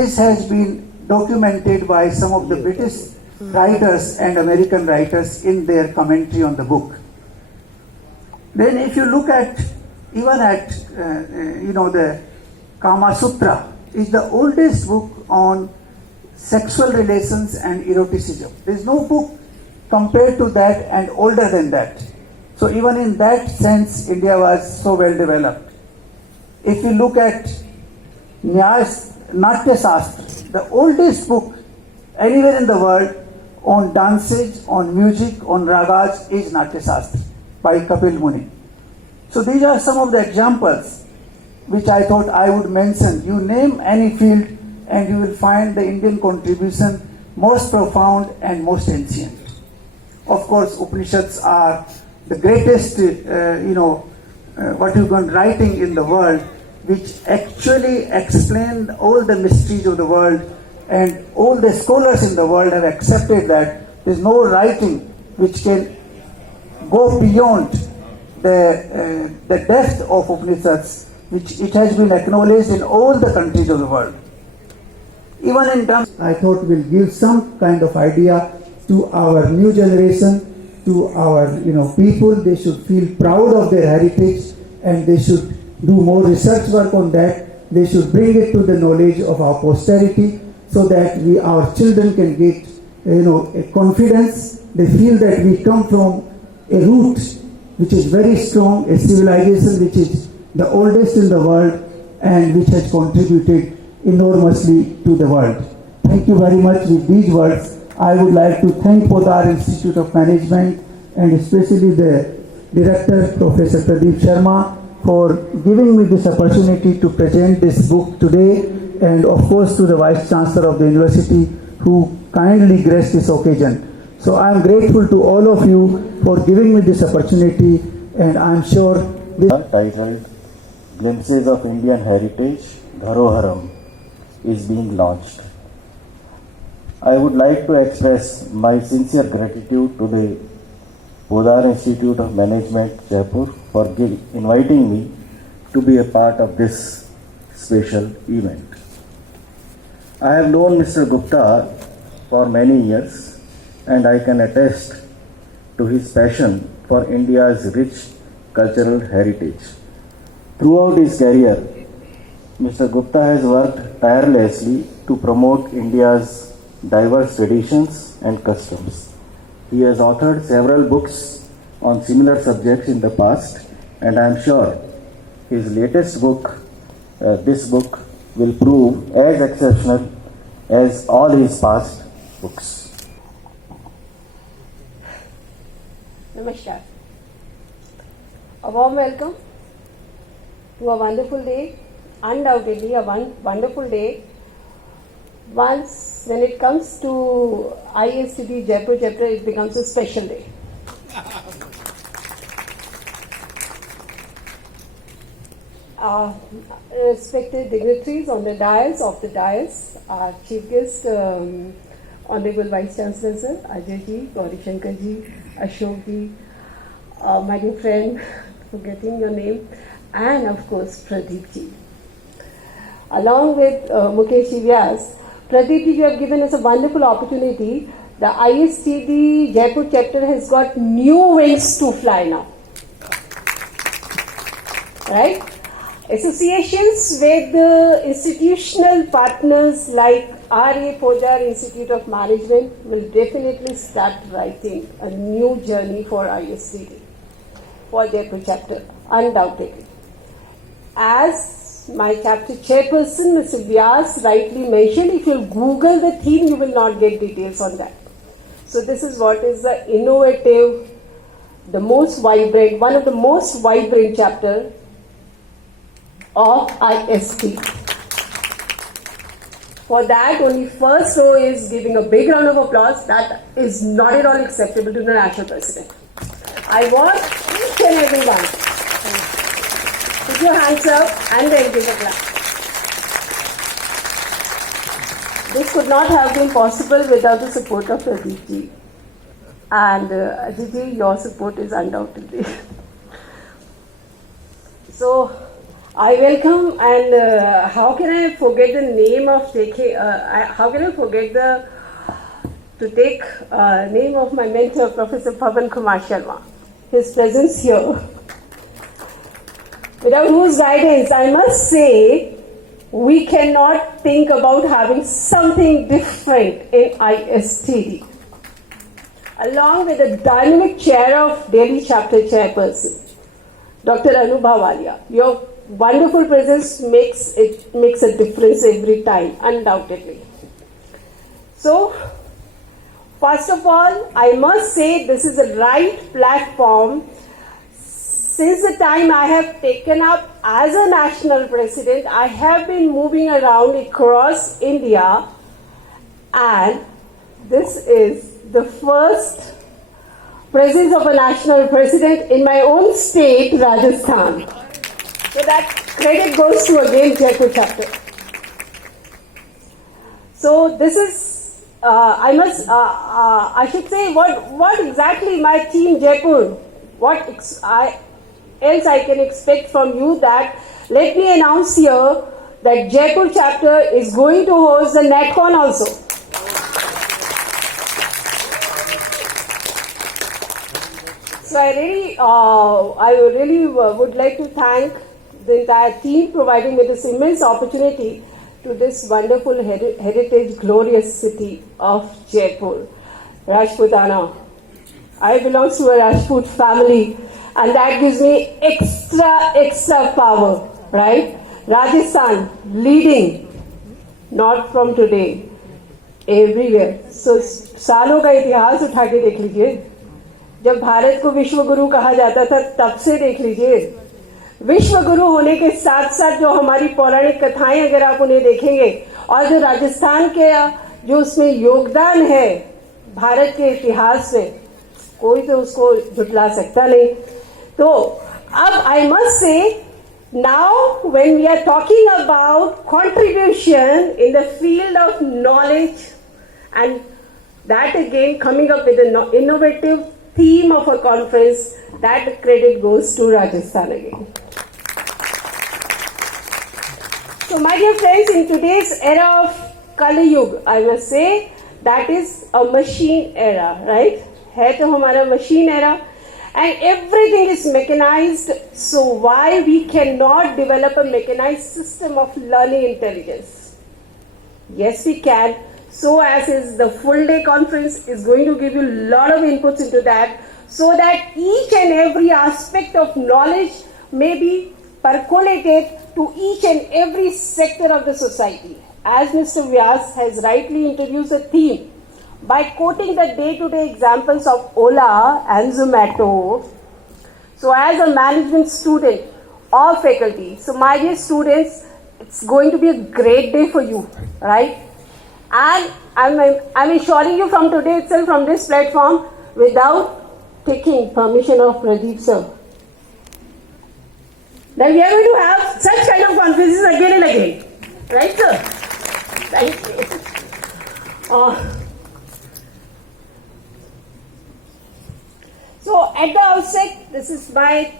this has been documented by some of the British writers and American writers in their commentary on the book. Then if you look at, even at, the Kama Sutra is the oldest book on sexual relations and eroticism. There is no book compared to that and older than that. So even in that sense, India was so well developed. If you look at Natya Shastra, the oldest book anywhere in the world on dances, on music, on ragas is Natya Shastra by Kapil Muni. So these are some of the examples which I thought I would mention. You name any field and you will find the Indian contribution most profound and most ancient. Of course, Upanishads are the greatest, writing in the world, which actually explain all the mysteries of the world, and all the scholars in the world have accepted that there is no writing which can go beyond the depth of Upanishads, which it has been acknowledged in all the countries of the world. Even in terms, I thought will give some kind of idea to our new generation, to our people. They should feel proud of their heritage and they should do more research work on that. They should bring it to the knowledge of our posterity so that our children can get a confidence. They feel that we come from a root which is very strong, a civilization which is the oldest in the world and which has contributed enormously to the world. Thank you very much. With these words, I would like to thank Podar Institute of Management and especially the Director, Professor Pradeep Sharma, for giving me this opportunity to present this book today, and of course to the Vice Chancellor of the University who kindly graced this occasion. So I am grateful to all of you for giving me this opportunity, and I am sure this titled Glimpses of Indian Heritage, Dharoharam, is being launched. I would like to express my sincere gratitude to the Podar Institute of Management, Jaipur, for inviting me to be a part of this special event. I have known Mr. Gupta for many years, and I can attest to his passion for India's rich cultural heritage. Throughout his career, Mr. Gupta has worked tirelessly to promote India's diverse traditions and customs. He has authored several books on similar subjects in the past, and I am sure his latest book, this book, will prove as exceptional as all his past books. Namaskar. A warm welcome to a wonderful day, undoubtedly a wonderful day. Once when it comes to ISTD Jaipur chapter, it becomes a special day. Respected dignitaries on the dais, our chief guest, Honorable Vice Chancellor Sir, Ajay ji, Gauri Shankar ji, Ashok ji, my dear friend, forgetting your name, and of course Pradeep ji. Along with Mukesh Vyas, Pradeep ji, you have given us a wonderful opportunity. The ISTD Jaipur chapter has got new wings to fly now. Right? Associations with the institutional partners like R.A. Podar Institute of Management will definitely start writing a new journey for ISTD, for Jaipur chapter, undoubtedly. As my chapter chairperson, Mr. Vyas, rightly mentioned, if you Google the theme, you will not get details on that. So this is what is the innovative, the most vibrant, one of the most vibrant chapter of IST. For that, only first row is giving a big round of applause. That is not at all acceptable to the national president. I want each and every one. Put your hands up and then give a clap. This could not have been possible without the support of Pradeep ji. And Ajay ji, your support is undoubtedly. So, I welcome and how can I forget the name of how can I forget name of my mentor, Professor Pavan Kumar Sharma. His presence here. Without whose guidance, I must say, we cannot think about having something different in ISTD. Along with the dynamic chair of Delhi chapter chairperson, Dr. Anubha Walia, your wonderful presence makes a difference every time, undoubtedly. So, first of all, I must say this is the right platform. Since the time I have taken up as a national president, I have been moving around across India, and this is the first presence of a national president in my own state, Rajasthan. So that credit goes to again Jaipur chapter. So this is, I should say what exactly my team Jaipur, else I can expect from you that, let me announce here that Jaipur chapter is going to host the NatCon also. So I really would like to thank the entire team providing me this immense opportunity to this wonderful heritage glorious city of Jaipur, Rajputana. I belong to a Rajput family and that gives me extra power, right? Rajasthan leading, not from today, everywhere. So सालों का इतिहास उठा के देख लीजिए, जब भारत को विश्व गुरु कहा जाता था तब से देख लीजिए, विश्व गुरु होने के साथ साथ जो हमारी पौराणिक कथाएं अगर आप उन्हें देखेंगे और जो राजस्थान के जो उसमें योगदान है भारत के इतिहास में, कोई तो उसको झुटला सकता नहीं. तो अब I must say, now when we are talking about contribution in the field of knowledge, and that again coming up with an innovative theme of a conference, that credit goes to Rajasthan again. So my dear friends, in today's era of Kali Yuga, I must say that is a machine era, right? है तो हमारा machine era and everything is mechanized, so why we cannot develop a mechanized system of learning intelligence? Yes, we can. So as is the full day conference is going to give you a lot of inputs into that, so that each and every aspect of knowledge may be percolated to each and every sector of the society. As Mr. Vyas has rightly introduced a theme by quoting the day-to-day examples of Ola and Zomato. So as a management student or faculty, so my dear students, it's going to be a great day for you, right? And I'm assuring you from today itself, from this platform, without taking permission of Pradeep sir, that we are going to have such kind of conferences again and again. Right, sir? Thank you. So, at the outset, this is my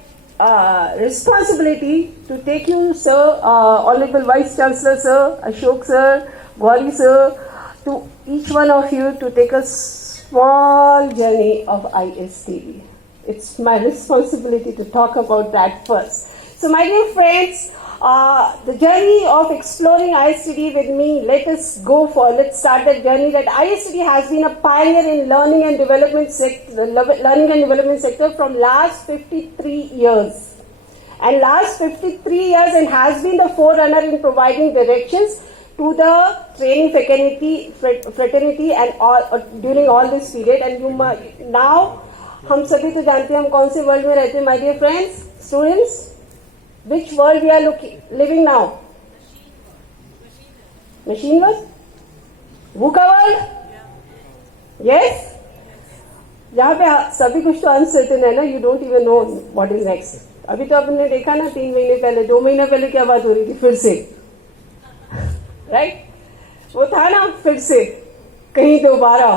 responsibility to take you, sir, Honorable Vice Chancellor, sir, Ashok, sir, Gauri, sir, to each one of you to take a small journey of ISTD. It's my responsibility to talk about that first. So, my dear friends, the journey of exploring ISTD with me, let's start that journey. That ISTD has been a pioneer in learning and development sector from last 53 years. And last 53 years and has been the forerunner in providing directions to the training fraternity and during all this period. And now, हम सभी तो जानते हैं हम कौन से world में रहते हैं, my dear friends, students. Which world we are living now? Machine world? VUCA world? Yes? जहाँ पे सभी कुछ तो अनसर्टेन है ना, you don't even know what is next. अभी तो आपने देखा ना 3 महीने पहले, 2 महीने पहले क्या बात हो रही थी फिर से, right? वो था ना फिर से कहीं दोबारा,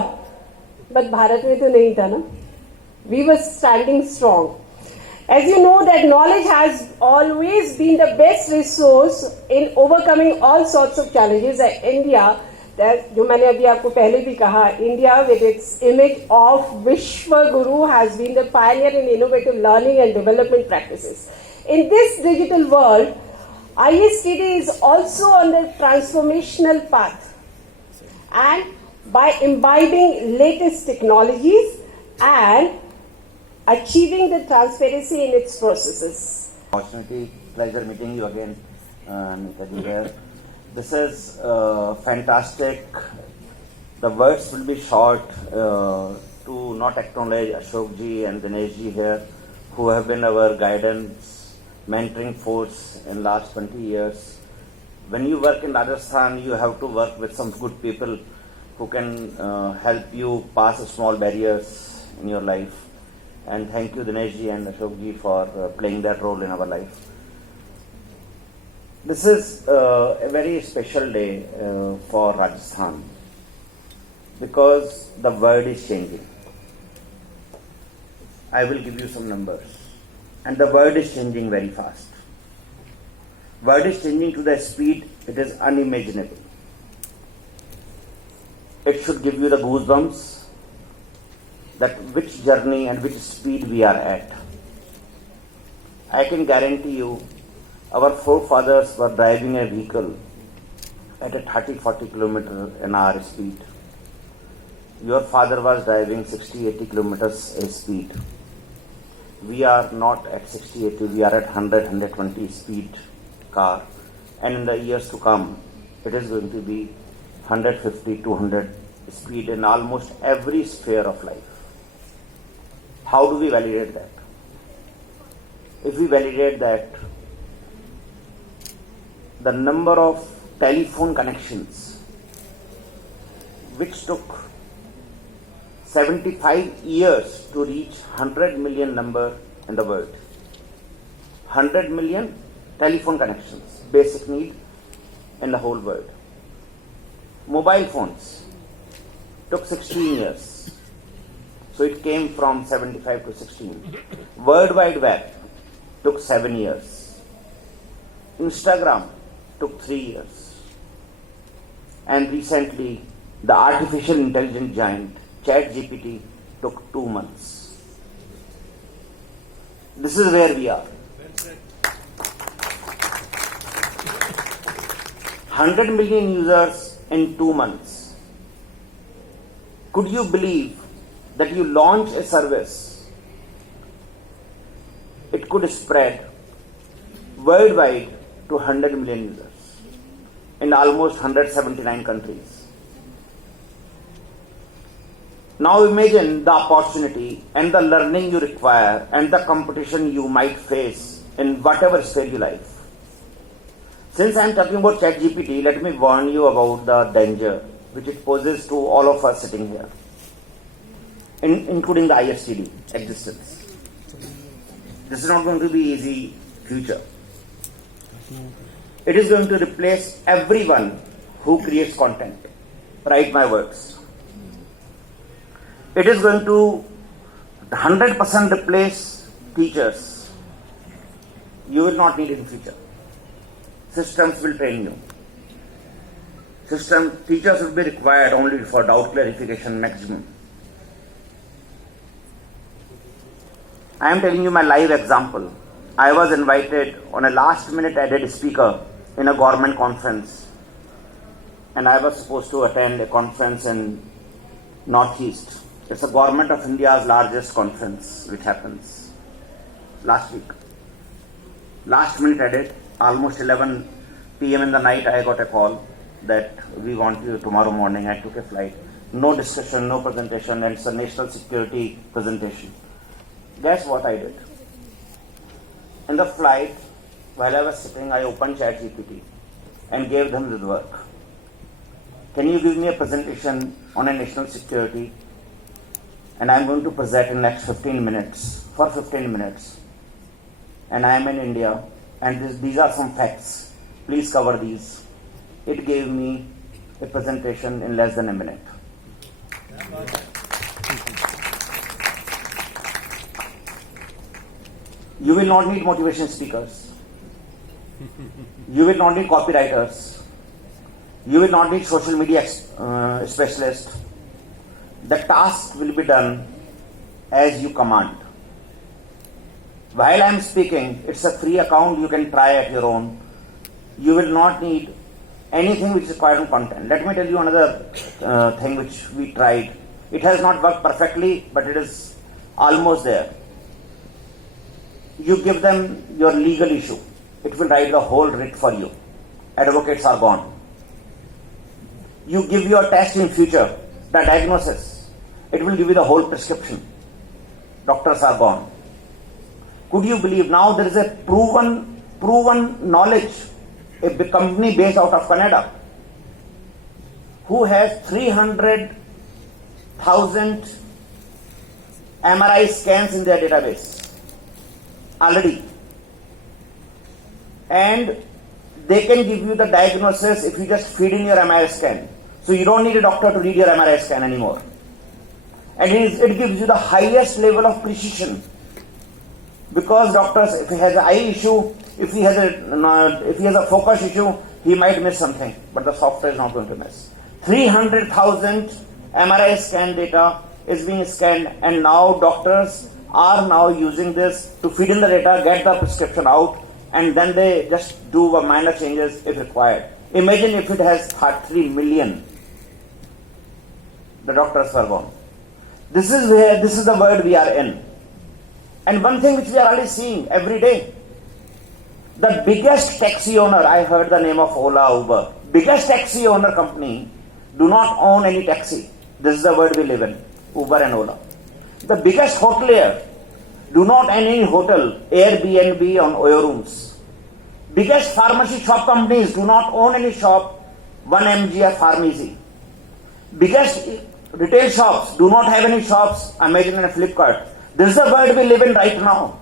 बट भारत में तो नहीं था ना. We were standing strong. As you know that knowledge has always been the best resource in overcoming all sorts of challenges. India, जो मैंने अभी आपको पहले भी कहा, India with its image of Vishwa Guru has been the pioneer in innovative learning and development practices. In this digital world, ISTD is also on the transformational path, and by imbibing latest technologies and achieving the transparency in its processes. Opportunity, pleasure meeting you again, Nitaji here. This is fantastic. The words will be short to not acknowledge Ashok ji and Dinesh ji here, who have been our guidance, mentoring force in last 20 years. When you work in Rajasthan, you have to work with some good people who can help you pass small barriers in your life. And thank you, Dinesh ji and Ashok ji, for playing that role in our life. This is a very special day for Rajasthan because the world is changing. I will give you some numbers. And the world is changing very fast. World is changing to the speed it is unimaginable. It should give you the goosebumps that which journey and which speed we are at. I can guarantee you our forefathers were driving a vehicle at a 30-40 km an hour speed. Your father was driving 60-80 kilometers a speed. We are not at 60-80, we are at 100-120 speed car. And in the years to come, it is going to be 150-200 speed in almost every sphere of life. How do we validate that? If we validate that, the number of telephone connections which took 75 years to reach 100 million number in the world. 100 million telephone connections, basic need in the whole world. Mobile phones took 16 years. So it came from 75 to 16. World Wide Web took 7 years. Instagram took 3 years. And recently, the artificial intelligence giant ChatGPT took 2 months. This is where we are. 100 million users in 2 months. Could you believe that you launch a service, it could spread worldwide to 100 million users in almost 179 countries. Now imagine the opportunity and the learning you require and the competition you might face in whatever sphere you like. Since I am talking about ChatGPT, let me warn you about the danger which it poses to all of us sitting here, including the ISTD existence. This is not going to be easy future. It is going to replace everyone who creates content. Write my words. It is going to 100% replace teachers. You will not need it in future. Systems will train you. Teachers will be required only for doubt clarification maximum. I am telling you my live example. I was invited on a last minute added speaker in a government conference, and I was supposed to attend a conference in Northeast. It's a Government of India's largest conference which happens last week. Last minute added, almost 11 p.m. in the night I got a call that we want you tomorrow morning. I took a flight. No discussion, no presentation, and it's a national security presentation. Guess what I did? In the flight, while I was sitting, I opened ChatGPT and gave them the work. Can you give me a presentation on a national security? And I'm going to present in next 15 minutes, for 15 minutes. And I am in India, and these are some facts. Please cover these. It gave me a presentation in less than a minute. You will not need motivation speakers. You will not need copywriters. You will not need social media specialists. The task will be done as you command. While I am speaking, it's a free account, you can try at your own. You will not need anything which is required on content. Let me tell you another thing which we tried. It has not worked perfectly, but it is almost there. You give them your legal issue. It will write the whole writ for you. Advocates are gone. You give your test in future, the diagnosis. It will give you the whole prescription. Doctors are gone. Could you believe now there is a proven knowledge, a big company based out of Canada, who has 300,000 MRI scans in their database already. And they can give you the diagnosis if you just feed in your MRI scan. So you don't need a doctor to read your MRI scan anymore. And it gives you the highest level of precision. Because doctors, if he has an eye issue, if he has a focus issue, he might miss something, but the software is not going to miss. 300,000 MRI scan data is being scanned, and now doctors are now using this to feed in the data, get the prescription out, and then they just do minor changes if required. Imagine if it has 3 million. The doctors are gone. This is the world we are in. And one thing which we are already seeing every day, the biggest taxi owner, I heard the name of Ola, Uber, biggest taxi owner company do not own any taxi. This is the world we live in, Uber and Ola. The biggest hotelier do not own any hotel, Airbnb on Oyo rooms. Biggest pharmacy shop companies do not own any shop, 1mg or pharmacy. Biggest retail shops do not have any shops, Amazon and Flipkart. This is the world we live in right now.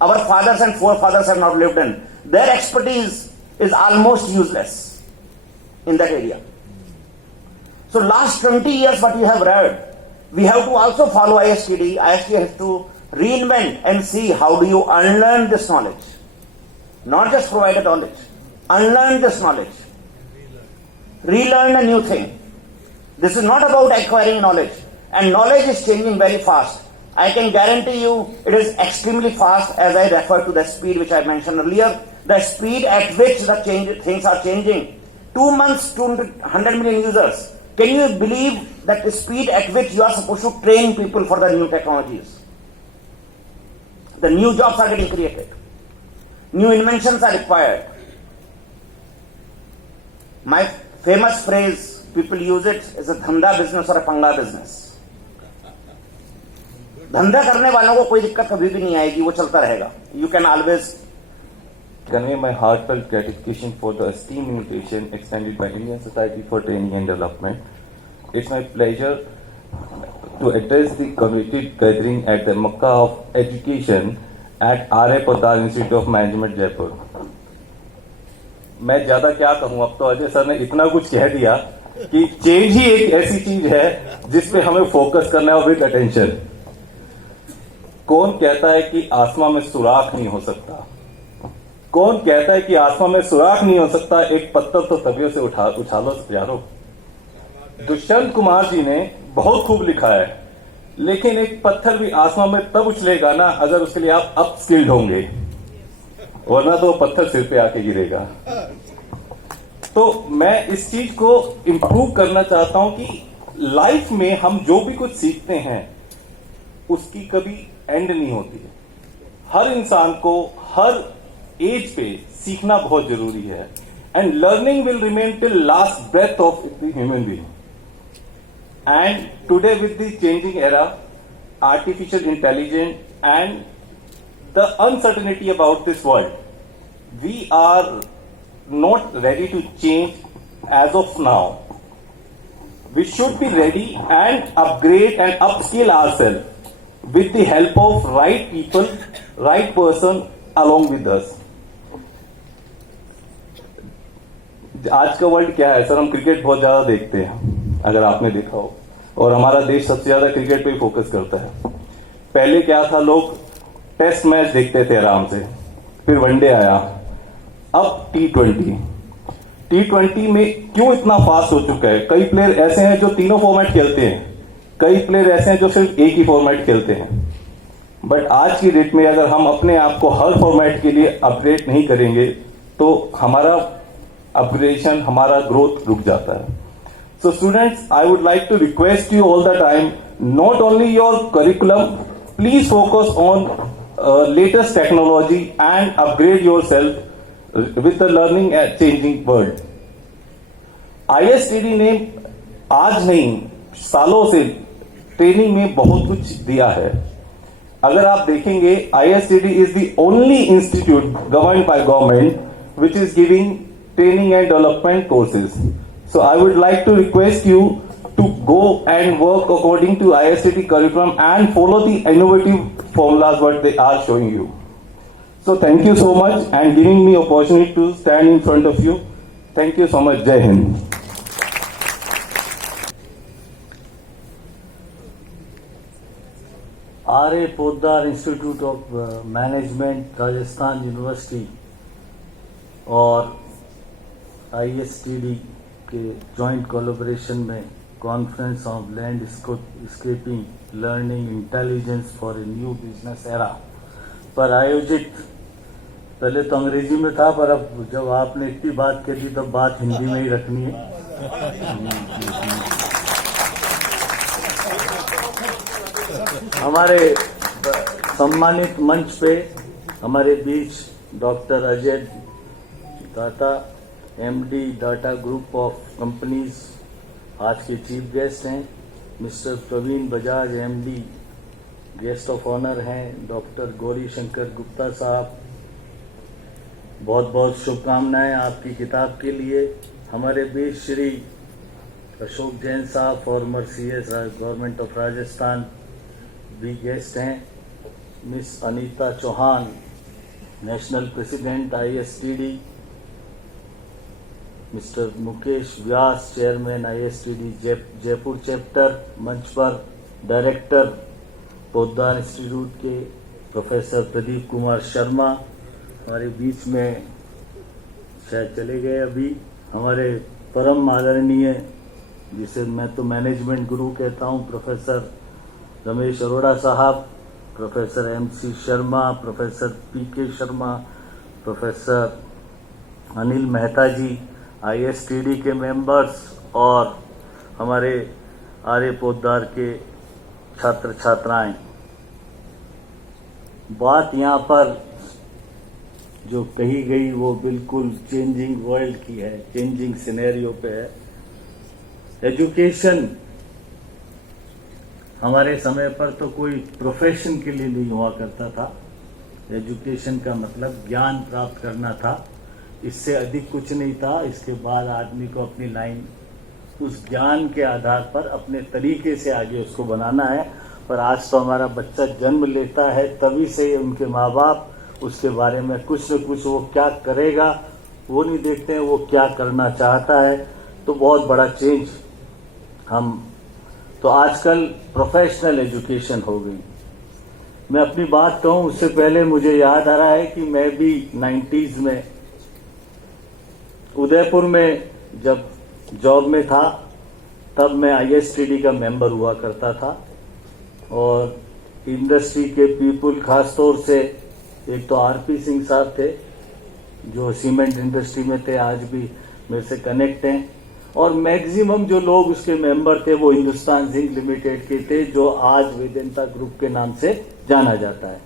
Our fathers and forefathers have not lived in. Their expertise is almost useless in that area. So last 20 years what you have read, we have to also follow ISTD. ISTD has to reinvent and see how do you unlearn this knowledge. Not just provide a knowledge. Unlearn this knowledge. Relearn a new thing. This is not about acquiring knowledge. And knowledge is changing very fast. I can guarantee you it is extremely fast as I refer to the speed which I mentioned earlier. The speed at which the things are changing. 2 months, 200 million users. Can you believe that the speed at which you are supposed to train people for the new technologies? The new jobs are getting created. New inventions are required. My famous phrase, people use it, is a dhanda business or a panga business. धंधा करने वालों को कोई दिक्कत कभी भी नहीं आएगी, वो चलता रहेगा. You can always convey my heartfelt gratification for the esteemed invitation extended by Indian Society for Training and Development. It's my pleasure to address the convocated gathering at the Mecca of Education at R.A. Poddar Institute of Management, Jaipur. मैं ज्यादा क्या कहूं, अब तो Ajay sir ने इतना कुछ कह दिया कि चेंज ही एक ऐसी चीज है जिसपे हमें फोकस करना है विद अटेंशन. कौन कहता है कि आसमां में सुराख नहीं हो सकता? कौन कहता है कि आसमां में सुराख नहीं हो सकता? एक पत्थर तो तवियों से उछालो यारो. दुष्यंत कुमार जी ने बहुत खूब लिखा है, लेकिन एक पत्थर भी आसमां में तब उछलेगा ना अगर उसके लिए आप अप स्किल्ड होंगे, वरना तो पत्थर सिर पे आके गिरेगा. तो मैं इस चीज को इंप्रूव करना चाहता हूं कि लाइफ में हम जो भी कुछ सीखते हैं उसकी कभी एंड नहीं होती है. हर इंसान को हर एज पे सीखना बहुत जरूरी है. And learning will remain till last breath of the human being. And today with the changing era, artificial intelligence and the uncertainty about this world, we are not ready to change as of now. We should be ready and upgrade and upskill ourselves with the help of right people, right person along with us. आज का world क्या है sir? हम cricket बहुत ज्यादा देखते हैं, अगर आपने देखा हो, और हमारा देश सबसे ज्यादा क्रिकेट पे ही फोकस करता है. पहले क्या था, लोग टेस्ट मैच देखते थे आराम से, फिर वनडे आया, अब T20 में क्यों इतना फास्ट हो चुका है? कई प्लेयर ऐसे हैं जो तीनों फॉर्मेट खेलते हैं, कई प्लेयर ऐसे हैं जो सिर्फ एक ही फॉर्मेट खेलते हैं। बट आज की डेट में अगर हम अपने आप को हर फॉर्मेट के लिए अपडेट नहीं करेंगे तो हमारा अपग्रेडेशन, हमारा ग्रोथ रुक जाता है। So students, I would like to request you all the time, not only your curriculum, please focus on latest technology and upgrade yourself with the learning and changing world. ISTD ने आज नहीं, सालों से training में बहुत कुछ दिया है। अगर आप देखेंगे, ISTD is the only institute governed by government which is giving training and development courses. So I would like to request you to go and work according to ISTD curriculum and follow the innovative formulas what they are showing you. So thank you so much and giving me opportunity to stand in front of you. Thank you so much. Jai Hind. R.A. Poddar institute of management Rajasthan university और ISTD के joint collaboration में conference of landscaping learning intelligence for a new business era पर आयोजित, पहले तो अंग्रेजी में था पर अब जब आपने इतनी बात कह दी तब बात हिंदी में ही रखनी है। हमारे सम्मानित मंच पे हमारे बीच doctor Ajay Data, MD data group of companies, आज के चीफ गेस्ट हैं। Mister Praveen Bajaj MD guest of honour हैं। डॉक्टर गौरी शंकर गुप्ता साहब, बहुत बहुत शुभकामनाएं आपकी किताब के लिए। हमारे बीच श्री अशोक जैन साहब, former CS government of Rajasthan, भी गेस्ट हैं। Miss Anita Chauhan, national president ISTD, mister Mukesh Vyas, chairman ISTD Jaipur chapter, मंच पर डायरेक्टर पोद्दार इंस्टीट्यूट के प्रोफेसर प्रदीप कुमार शर्मा हमारे बीच में, शायद चले गए अभी, हमारे परम आदरणीय, जिसे मैं तो मैनेजमेंट गुरु कहता हूं, प्रोफेसर रमेश अरोड़ा साहब, professor MC Sharma, professor PK Sharma, professor Anil Mehta ji, ISTD के मेंबर्स और हमारे R.A. पोद्दार के छात्र छात्राएं। बात यहाँ पर जो कही गई वो बिल्कुल चेंजिंग वर्ल्ड की है, चेंजिंग सिनेरियो पे है। एजुकेशन हमारे समय पर तो कोई प्रोफेशन के लिए नहीं हुआ करता था। एजुकेशन का मतलब ज्ञान प्राप्त करना था, इससे अधिक कुछ नहीं था। इसके बाद आदमी को अपनी लाइन उस ज्ञान के आधार पर अपने तरीके से आगे उसको बनाना है। पर आज तो हमारा बच्चा जन्म लेता है, तभी से उनके माँ बाप उसके बारे में कुछ न कुछ, वो क्या करेगा वो नहीं देखते हैं, वो क्या करना चाहता है। तो बहुत बड़ा चेंज हम तो आजकल प्रोफेशनल एजुकेशन हो गई। मैं अपनी बात कहूं उससे पहले मुझे याद आ रहा है कि मैं भी 90s में उदयपुर में जब जॉब में था, तब मैं ISTD का मेंबर हुआ करता था। और इंडस्ट्री के पीपुल, खासतौर से एक तो RP सिंह साहब थे जो सीमेंट इंडस्ट्री में थे, आज भी मेरे से कनेक्ट हैं। और मैक्सिमम जो लोग उसके मेंबर थे वो हिंदुस्तान जिंक लिमिटेड के थे, जो आज वेदांता ग्रुप के नाम से जाना जाता है।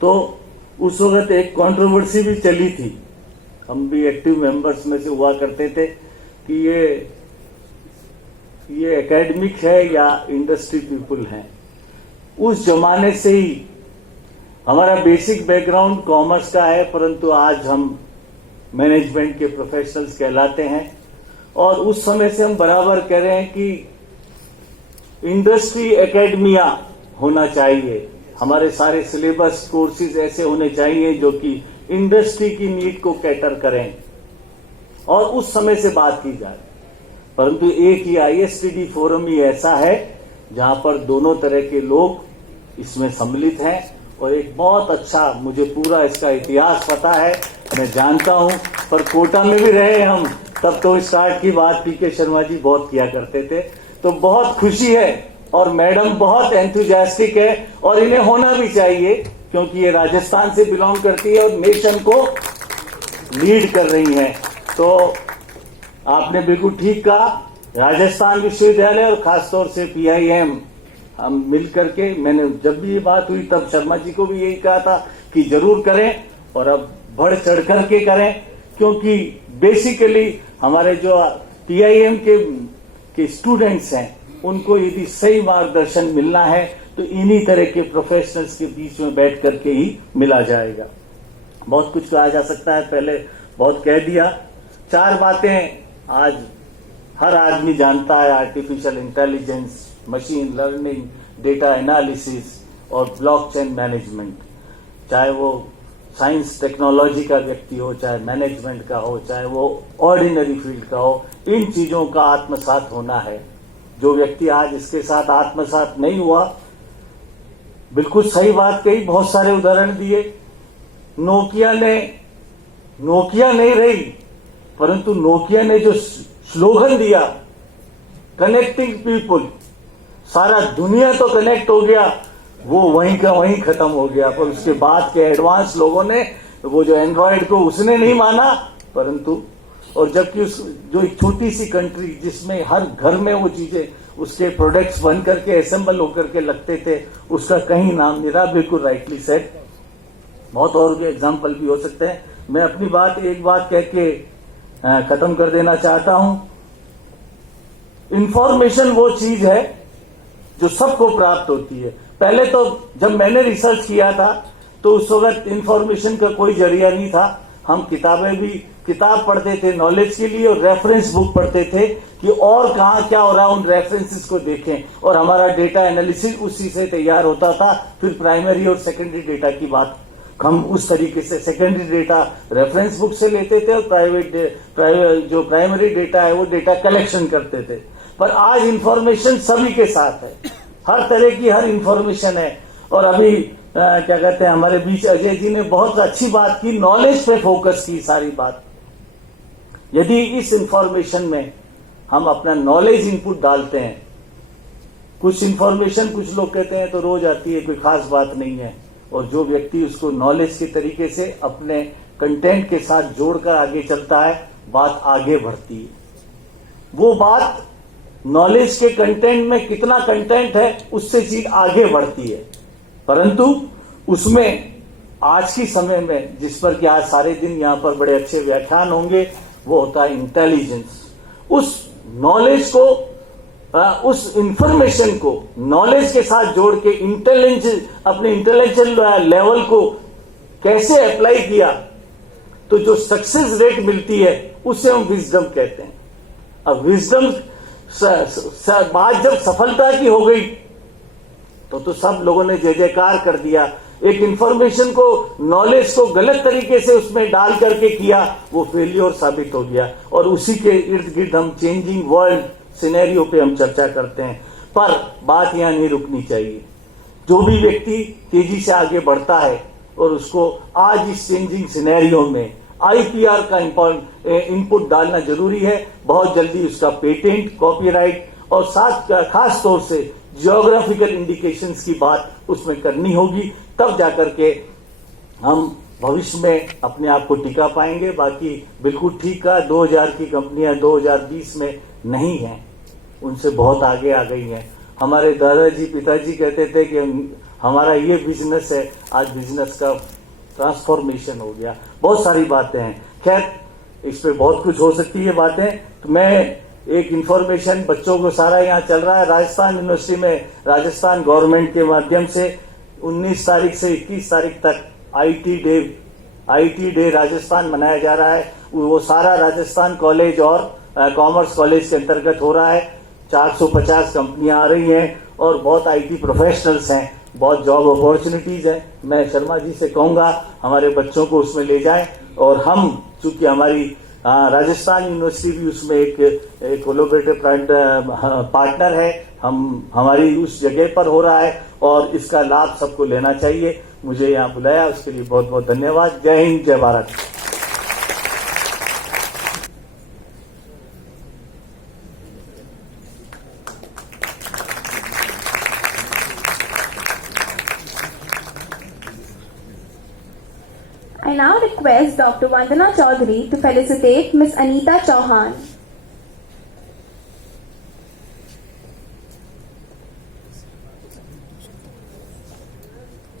तो उस वक्त एक कंट्रोवर्सी भी चली थी, हम भी एक्टिव मेंबर्स में से हुआ करते थे कि ये एकेडमिक है या इंडस्ट्री पीपुल हैं। उस जमाने से ही हमारा बेसिक बैकग्राउंड कॉमर्स का है, परंतु आज हम मैनेजमेंट के प्रोफेशनल्स कहलाते हैं। और उस समय से हम बराबर कह रहे हैं कि इंडस्ट्री एकेडमिया होना चाहिए। हमारे सारे सिलेबस कोर्सेज ऐसे होने चाहिए जो कि इंडस्ट्री की नीड को कैटर करें, और उस समय से बात की जाए। परंतु एक ही ISTD फोरम ही ऐसा है जहां पर दोनों तरह के लोग इसमें सम्मिलित हैं और एक बहुत अच्छा, मुझे पूरा इसका इतिहास पता है, मैं जानता हूं, पर कोटा में भी रहे हम, तब तो स्टार्ट की बात पीके शर्मा जी बहुत किया करते थे। तो बहुत खुशी है और मैडम बहुत एंथुजियास्टिक है और इन्हें होना भी चाहिए, क्योंकि ये राजस्थान से बिलोंग करती है और नेशन को लीड कर रही हैं। तो आपने बिल्कुल ठीक कहा, राजस्थान विश्वविद्यालय और खासतौर से PIM हम मिल करके, मैंने जब भी ये बात हुई तब शर्मा जी को भी यही कहा था कि जरूर करें और अब बढ़ चढ़ करके करें, क्योंकि बेसिकली हमारे जो PIM के स्टूडेंट्स हैं उनको यदि सही मार्गदर्शन मिलना है तो इन्हीं तरह के प्रोफेशनल्स के बीच में बैठ करके ही मिला जाएगा। बहुत कुछ कहा जा सकता है, पहले बहुत कह दिया। 4 बातें आज हर आदमी जानता है, artificial intelligence, machine learning, data analysis और ब्लॉकचेन मैनेजमेंट। चाहे वो साइंस टेक्नोलॉजी का व्यक्ति हो, चाहे मैनेजमेंट का हो, चाहे वो ऑर्डिनरी फील्ड का हो, इन चीजों का आत्मसात होना है। जो व्यक्ति आज इसके साथ आत्मसात नहीं हुआ, बिल्कुल सही बात कही, बहुत सारे उदाहरण दिए। नोकिया नहीं रही, परंतु नोकिया ने जो स्लोगन दिया, कनेक्टिंग पीपुल, सारा दुनिया तो कनेक्ट हो गया, वो वहीं का वहीं खत्म हो गया। पर उसके बाद के एडवांस लोगों ने वो जो एंड्रॉयड को उसने नहीं माना, परंतु और जबकि उस जो एक छोटी सी कंट्री जिसमें हर घर में वो चीजें, उसके प्रोडक्ट्स बन करके असेंबल होकर के लगते थे, उसका कहीं नाम नहीं रहा। बिल्कुल राइटली सेड। बहुत और भी एग्जाम्पल भी हो सकते हैं। मैं अपनी बात एक बात कह के खत्म कर देना चाहता हूं। इंफॉर्मेशन वो चीज है जो सबको प्राप्त होती है। पहले तो जब मैंने रिसर्च किया था तो उस वक्त इंफॉर्मेशन का कोई जरिया नहीं था। हम किताब पढ़ते थे नॉलेज के लिए और रेफरेंस बुक पढ़ते थे कि और कहाँ क्या हो रहा है, उन रेफरेंसेस को देखें और हमारा डेटा एनालिसिस उसी से तैयार होता था। फिर प्राइमरी और सेकेंडरी डेटा की बात हम उस तरीके से सेकेंडरी डेटा रेफरेंस बुक से लेते थे और जो प्राइमरी डेटा है वो डेटा कलेक्शन करते थे। पर आज इंफॉर्मेशन सभी के साथ है, हर तरह की हर इंफॉर्मेशन है। और अभी क्या कहते हैं, हमारे बीच अजय जी ने बहुत अच्छी बात की, नॉलेज पे फोकस की सारी बात। यदि इस इंफॉर्मेशन में हम अपना नॉलेज इनपुट डालते हैं, कुछ इंफॉर्मेशन कुछ लोग कहते हैं तो रोज आती है, कोई खास बात नहीं है, और जो व्यक्ति उसको नॉलेज के तरीके से अपने कंटेंट के साथ जोड़कर आगे चलता है, बात आगे बढ़ती है। वो बात नॉलेज के कंटेंट में कितना कंटेंट है उससे चीज आगे बढ़ती है। परंतु उसमें आज की समय में, जिस पर कि आज सारे दिन यहां पर बड़े अच्छे व्याख्यान होंगे, वो होता है इंटेलिजेंस। उस नॉलेज को, उस इंफॉर्मेशन को नॉलेज के साथ जोड़ के अपने इंटेलेक्चुअल लेवल को कैसे अप्लाई किया तो जो सक्सेस रेट मिलती है उसे हम विजडम कहते हैं। अब विजडम बात जब सफलता की हो गई तो सब लोगों ने जय जयकार कर दिया। एक इंफॉर्मेशन को, नॉलेज को गलत तरीके से उसमें डाल करके किया, वो फेलियर साबित हो गया। और उसी के इर्द गिर्द हम चेंजिंग वर्ल्ड सिनेरियो पे हम चर्चा करते हैं। पर बात यहां नहीं रुकनी चाहिए। जो भी व्यक्ति तेजी से आगे बढ़ता है और उसको आज इस चेंजिंग सिनेरियो में IPR का इनपुट डालना जरूरी है। बहुत जल्दी उसका पेटेंट, कॉपीराइट और साथ खास तौर से जियोग्राफिकल इंडिकेशंस की बात उसमें करनी होगी, तब जाकर के हम भविष्य में अपने आप को टिका पाएंगे। बाकी बिल्कुल ठीक है, 2000 की कंपनियां 2020 में नहीं हैं, उनसे बहुत आगे आ गई हैं। हमारे दादाजी पिताजी कहते थे कि हमारा ये बिजनेस है, आज बिजनेस का ट्रांसफॉर्मेशन हो गया। बहुत सारी बातें हैं, खैर इस पे बहुत कुछ हो सकती है बातें। तो मैं एक इंफॉर्मेशन, बच्चों को सारा यहाँ चल रहा है राजस्थान यूनिवर्सिटी में, राजस्थान गवर्नमेंट के माध्यम से 19 तारीख से 21 तारीख तक IT डे राजस्थान मनाया जा रहा है। वो सारा राजस्थान कॉलेज और कॉमर्स कॉलेज के अंतर्गत हो रहा है। 450 कंपनियां आ रही हैं और बहुत IT प्रोफेशनल्स हैं, बहुत जॉब अपॉर्चुनिटीज है। मैं शर्मा जी से कहूंगा हमारे बच्चों को उसमें ले जाएं, और हम चूंकि हमारी राजस्थान यूनिवर्सिटी भी उसमें एक कोलैबोरेटिव पार्टनर है, हमारी उस जगह पर हो रहा है और इसका लाभ सबको लेना चाहिए। मुझे यहाँ बुलाया, उसके लिए बहुत बहुत धन्यवाद। जय हिंद, जय Bharat. I now request Dr. Vandana Chaudhary to felicitate Ms. Anita Chauhan.